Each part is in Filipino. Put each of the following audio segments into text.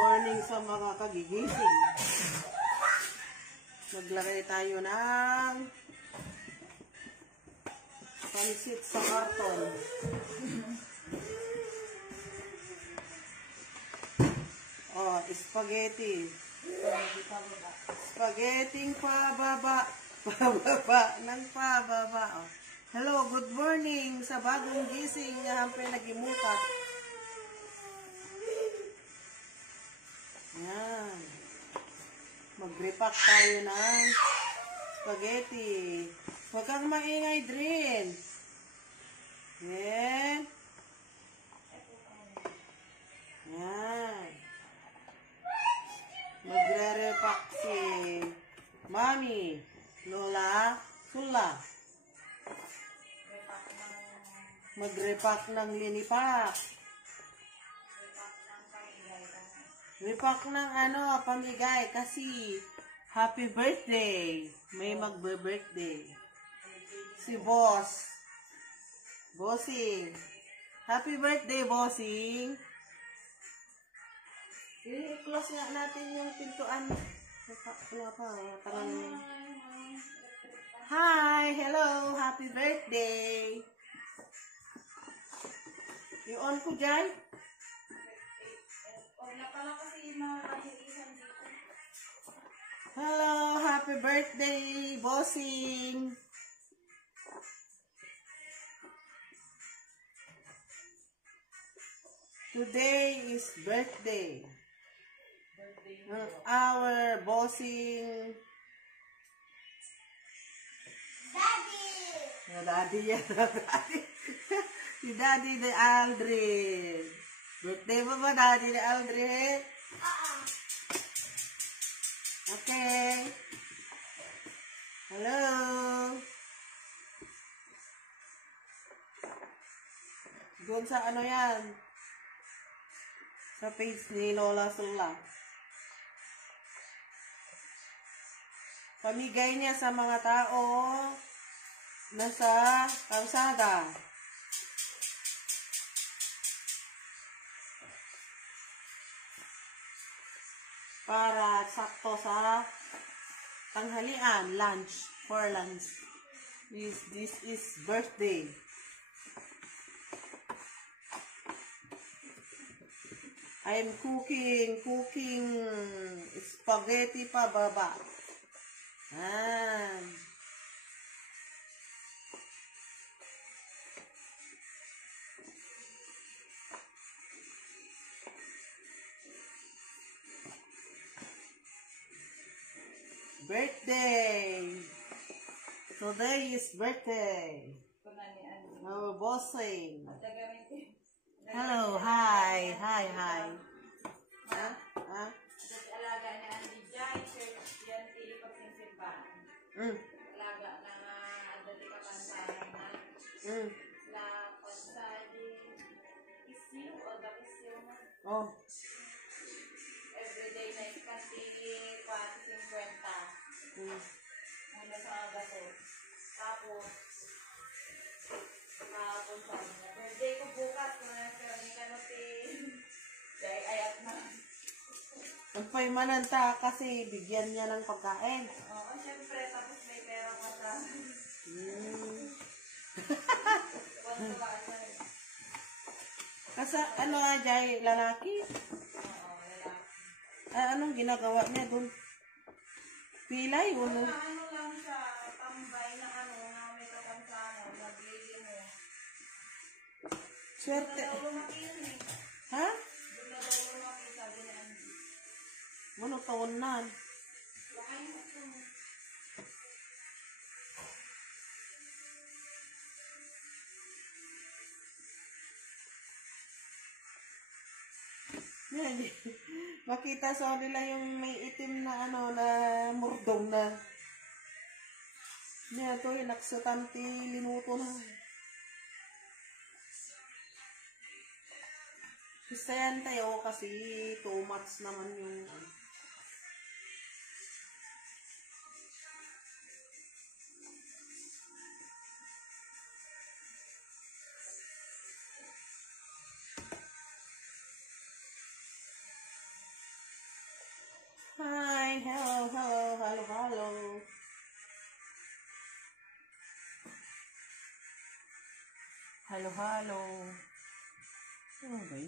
morning sa mga kagigising. Maglagay tayo ng pansit sa karton. Oh, spaghetti. Spaghetti pababa. Pababa ng pababa. Oh. Hello, good morning sa bagong gising nga hampir nagimukat. Yan. Mag-repack tayo ng spaghetti. Huwag kang maingay, Drin. Yan. Yan. Magre-repack si Mami, Lola, Sula. Mag-repack ng linipak. Repack ng pamigay kasi happy birthday. May magbe-birthday. Si Boss. Bossing. Happy birthday, Bossing. I-close nga natin yung pintuan. Hi! Hello! Happy birthday! I-on ko dyan. Hello! Happy birthday, Bossing! Today is birthday. Our Bossing Daddy yan. Si Daddy ni Aldrin. Birthday mo ba, Daddy ni Aldrin? Okay. Hello. Doon sa yan? Sa page ni Lola Sula. Pamigay niya sa mga tao nasa kalsada. Para sakto sa tanghalian, lunch, for lunch. This is birthday. I'm cooking spaghetti pababa. Birthday. Today is birthday. Our Bossing. Hello, hi. Alaga na ang dijay, yan tili pagsinsimba. Alaga na dali ka pansahan na. La pansadi isiw o da isiw na. Oh. Everyday na ikantili 4.50. Muna sa gato. Tapos sabi na birthday ko bukas na kami kanotin. Dahil ayat na. Nagpaimananta kasi bigyan niya ng pagkain. Oo, syempre. Tapos may pera ka sa... Kasi Jay, lalaki? Oo, lalaki. Anong ginagawa niya dun? Pilay? Ano lang siya, tambay na na may katamsahan, nagbili mo. Swerte. Doon na daw lumaki yun eh. Ha? Doon na daw lumaki, sabi ni Andy. Ano taon na? Lakay mo ito. Makita sa nila yung may itim na na murdong na. Niya to hinaksutanti linuto na. Gusto yan tayo kasi too much naman yung halo-halo. Okay.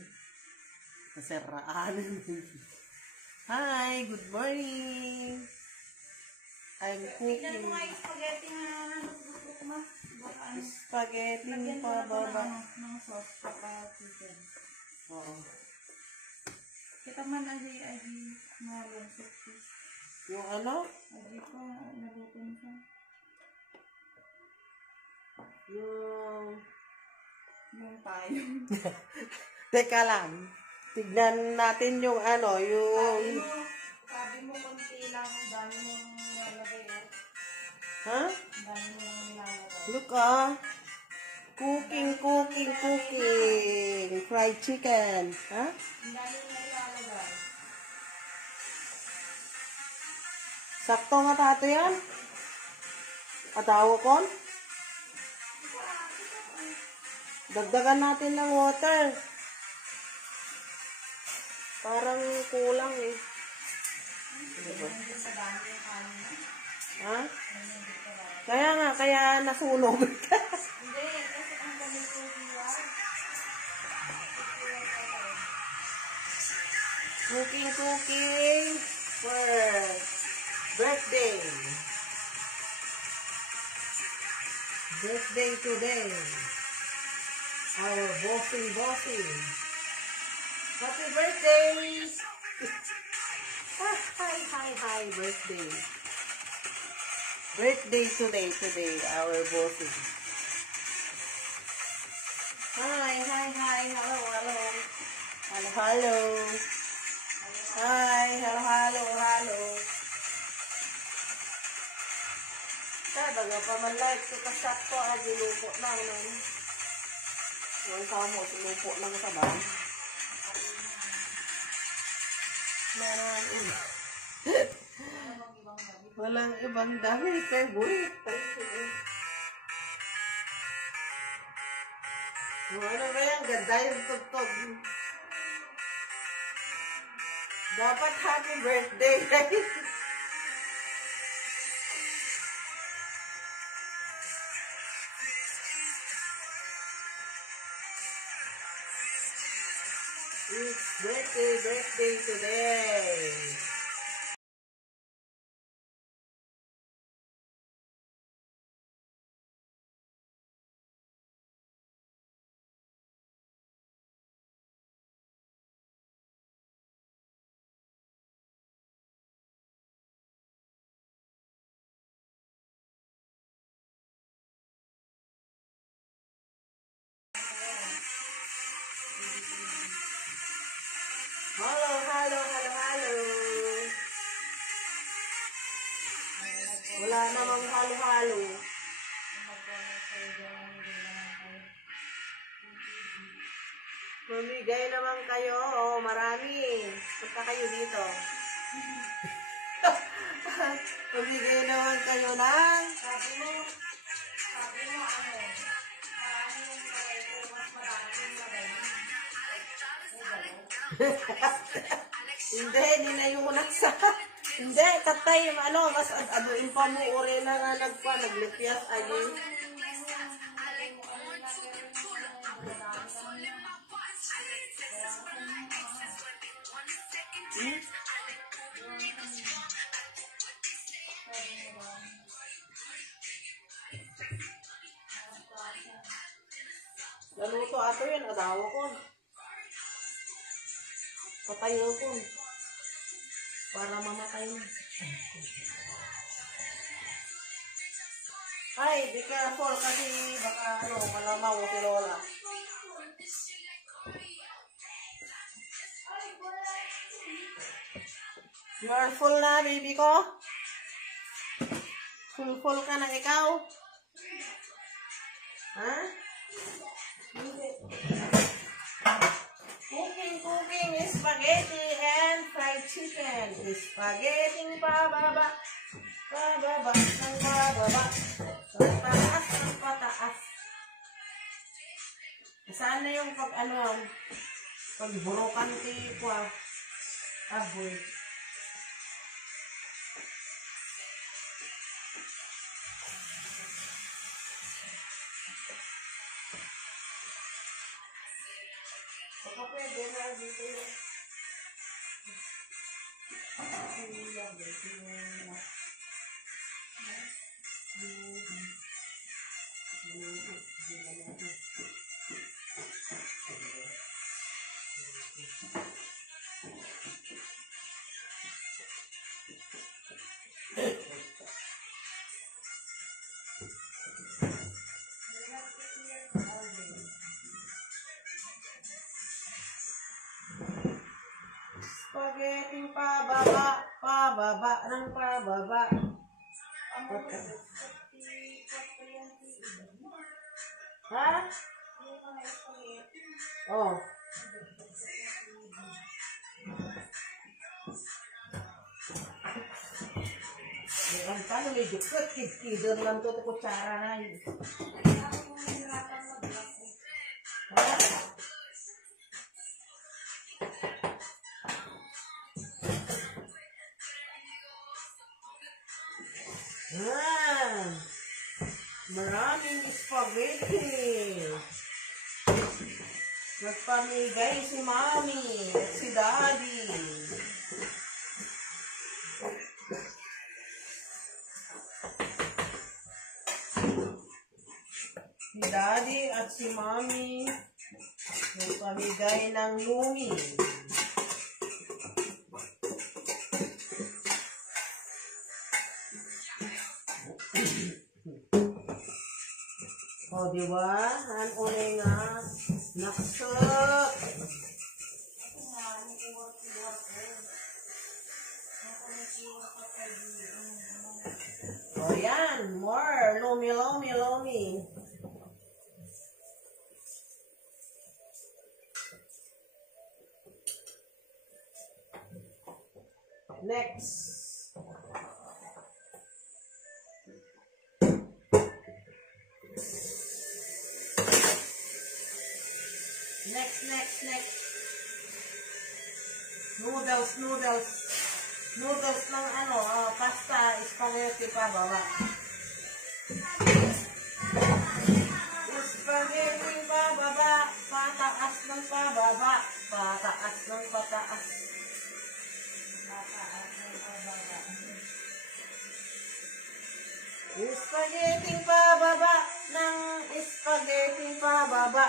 Nasiraan. Hi, good morning. I'm Tignan cooking. mo nga yung spaghetti na nagbubuklok mo. Baka ano. Spaghetti Lagyan ko pa na to ng, baba. ng sauce baka chicken. Oo. Kita man aji malong sauce. Yung ano? Aji ko, naluto na siya. Yung tayo. Teka lang. Tignan natin yung ano, yung... Sabi mo konti lang, dami mong nilalagay. Ha? Dami mong nilalagay. Look Cooking. Fried chicken. Ha? Ang dami mong nilalagay. Sakto nga tato yan? Atawa kon? Dagdagan natin ng water. Parang kulang eh. Diba? Ha? Kaya nasunog. Hindi, kasi ang ganito diba? Cooking for birthday. Birthday today. Our bossing. Happy birthday! Hi, birthday. Birthday today, our bossing. Hi, hello. Hi, hello. Baga pa man like, sakto ay lupo lang nun. Yung kamo, lupo lang sa ba? Walang ibang damit, favorite. Ano ba yan? Ganda yung tugtog. Dapat happy birthday, right? It's birthday today. Hello. Wala namang halo-halo. Mamigay naman kayo. Oh, marami. Punta kayo dito. Mamigay naman kayo ng... Sabi mo ano, marami yung lagay ko, mas marami yung lagay mo. Hindi na yung nasa. Hindi, tatay, mas aduin pa mo, ore na nga naglipyas, ayun. Naluto ato yun, adawa ko. Patayo ko. Para mamatay mo. Ay, be careful kasi baka malamaw si Lola. You are full na, baby ko? Full ka na ikaw? Ha? Hindi. Cooking spaghetti and fried chicken. Spaghetti pababa. Ng pataas. Saan na yung pagburukan tipo aboy. pwede na dito yun. Spaghetti pababa, pababa, ng pababa. Ha? Oh. Ang paano may dukot, kid-kidor lang to kutsara na yun. Ha? Maraming spaghetti. Nagpamigay si Mami at si Daddy. Si Daddy at si Mami nagpamigay ng lumi. O, diba? Unay nga. Naksot. O, yan. More. Lumi, lumi, lumi. Next. Next. Noodles ng pasta, spaghetti pa baba. Spaghetti pa baba, pataas ng pababa, pataas ng pataas. Spaghetti pa baba, ng spaghetti pa baba.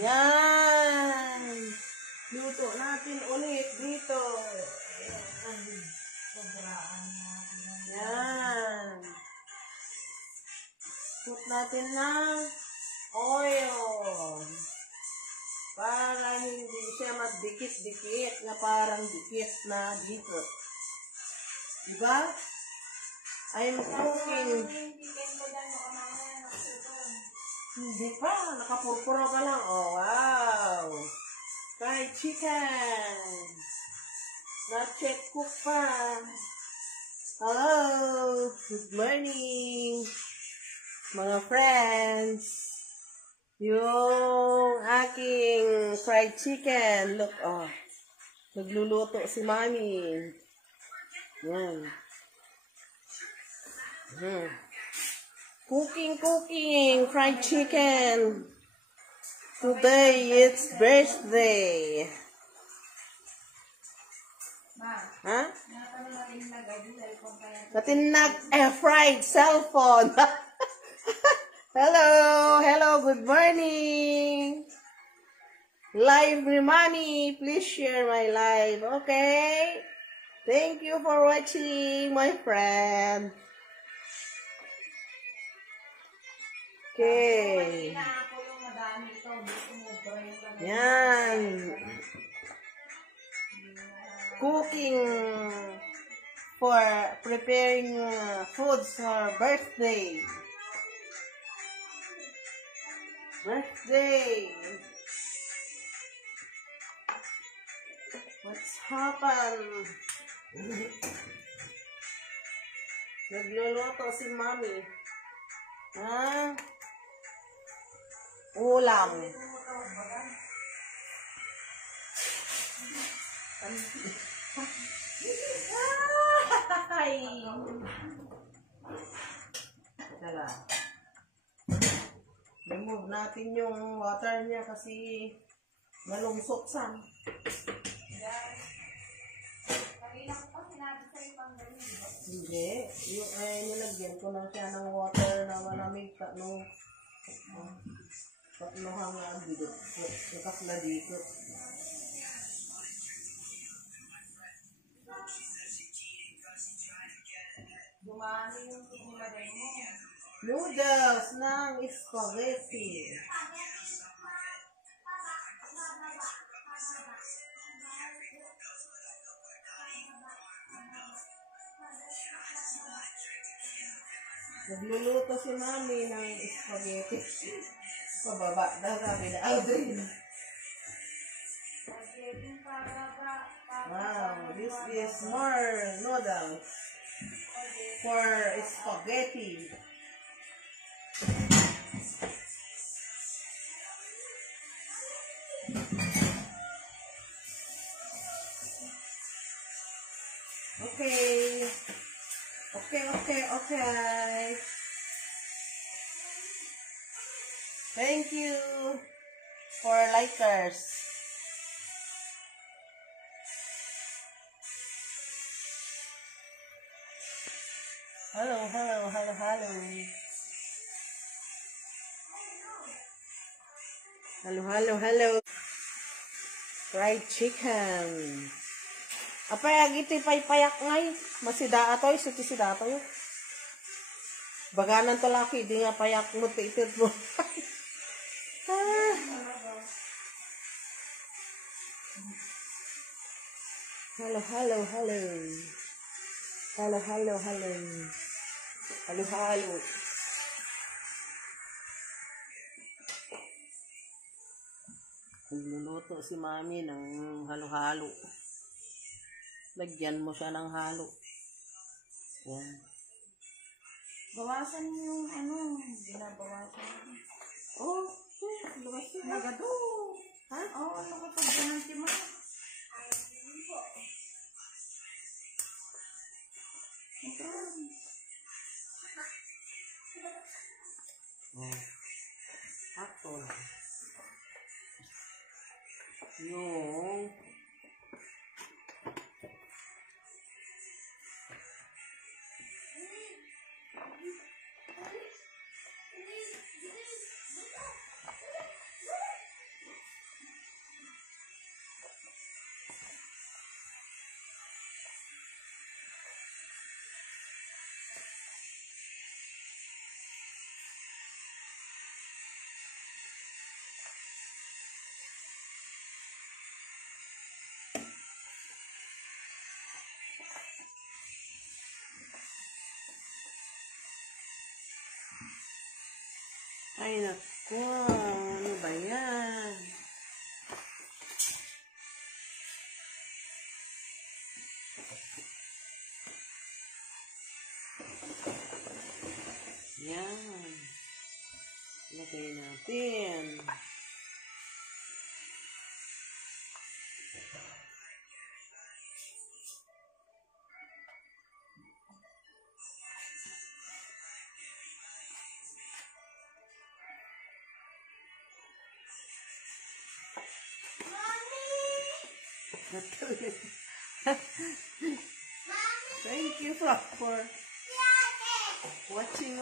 Yan. Luto natin ulit dito. Yan. Put natin ng oil. Para hindi siya magdikit-dikit na parang dikit na dito. Diba? I'm cooking. Hindi pa, nakapurpura ka lang. Oh, wow! Fried chicken! Not yet cook pa. Hello! Good morning! Mga friends! Yung aking fried chicken. Look, oh. Nagluluto si Mami. Yan. Cooking, fried chicken. Today it's birthday. Ha? Natinag fried cellphone. Hello, good morning. Live Mami, please share my live, okay? Thank you for watching, my friend. Okay. Yan. Cooking for preparing foods for birthday. What's happened? Nagluluto si Mami. Ha? Ulam. Ay. Tala. Remove natin yung water niya kasi Malungsok sam. Guys, kanina ko pa sinabi sa'yo pang ganun. Hindi. Yung nilagyan ko lang siya ng water na malamig ka nung katlohang na dito. Ikas na dito. Dumami yung nilagay mo. Noodles ng spaghetti. Nagluluto si Mami ng spaghetti. Pababa daw sabi na Aldrin. Spaghetti pababa. Wow, this is more noodles for spaghetti. Okay. Okay. Thank you for likers. Hello. Hello. Fried chicken. Apay, agiti payak ngay. Masida atoy, sida atoy. Baganan to laki, di nga payak mo, titit mo. Hello. Nagluluto si Mami ng halo-halo. Lagyan mo siya ng halo. Yan. Bawasan mo yung binabawasan. Oh, luwas siya. Nagado. Ha? Oo, nakapagdahan si Ma. Oh. Ako. Yung ay naku, ano ba yan? Yan. Lagay natin. Thank you for watching.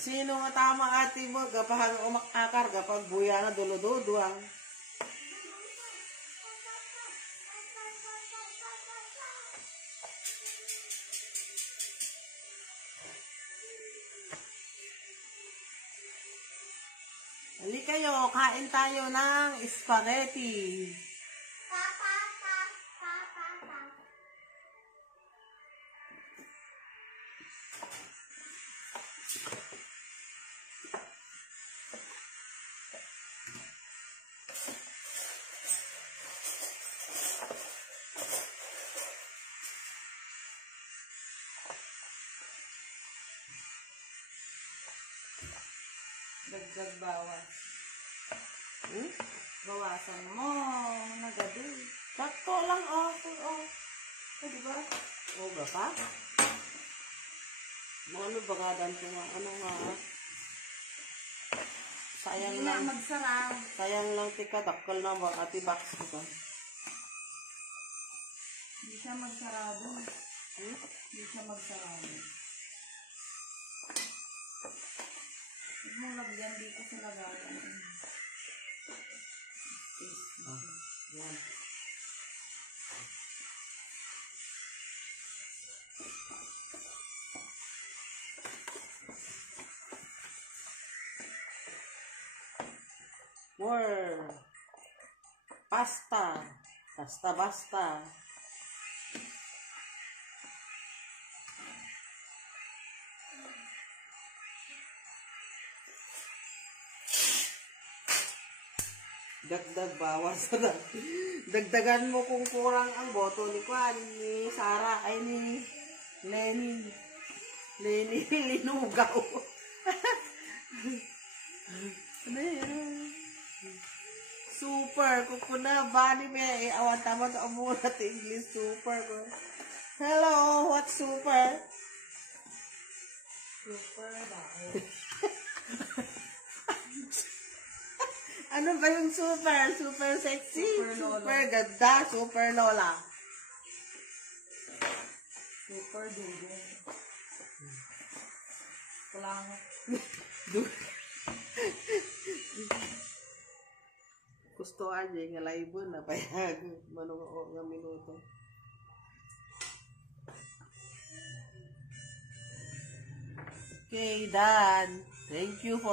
Sino nga tama ati mo gapahang umakakar kapag buya na dulududuang. Halika kayo, kain tayo ng spaghetti. Dagdag bawas. Bawasan mo. Nagado. Sakto lang, oh. Diba? Oh, ba pa? Ano ba nga dan ko nga? Ano nga? sayang Hindi na lang. magsara. Sayang lang tika, dakal na ba? Ati box ko. Hindi siya magsarado. Hmm? Hindi siya magsarado. Huwag mong lagyan dito sa lagayan. Yan. More. Pasta. Basta. Dagdag bawas na. Dagdagan mo kung kurang ang boto ni Kwan, ni Sara, ay ni Lenny Linugaw. Ano yan? Super, kukuna, bali may awan tamang amulat English, super ko. Hello, what's super? Super ba? Ano ba yung super? Super sexy? Super lola. Super ganda? Super lola? Super dugong. Kulangot. Gusto aja nga live na payag. Manong nga minuto. Okay, done. Thank you for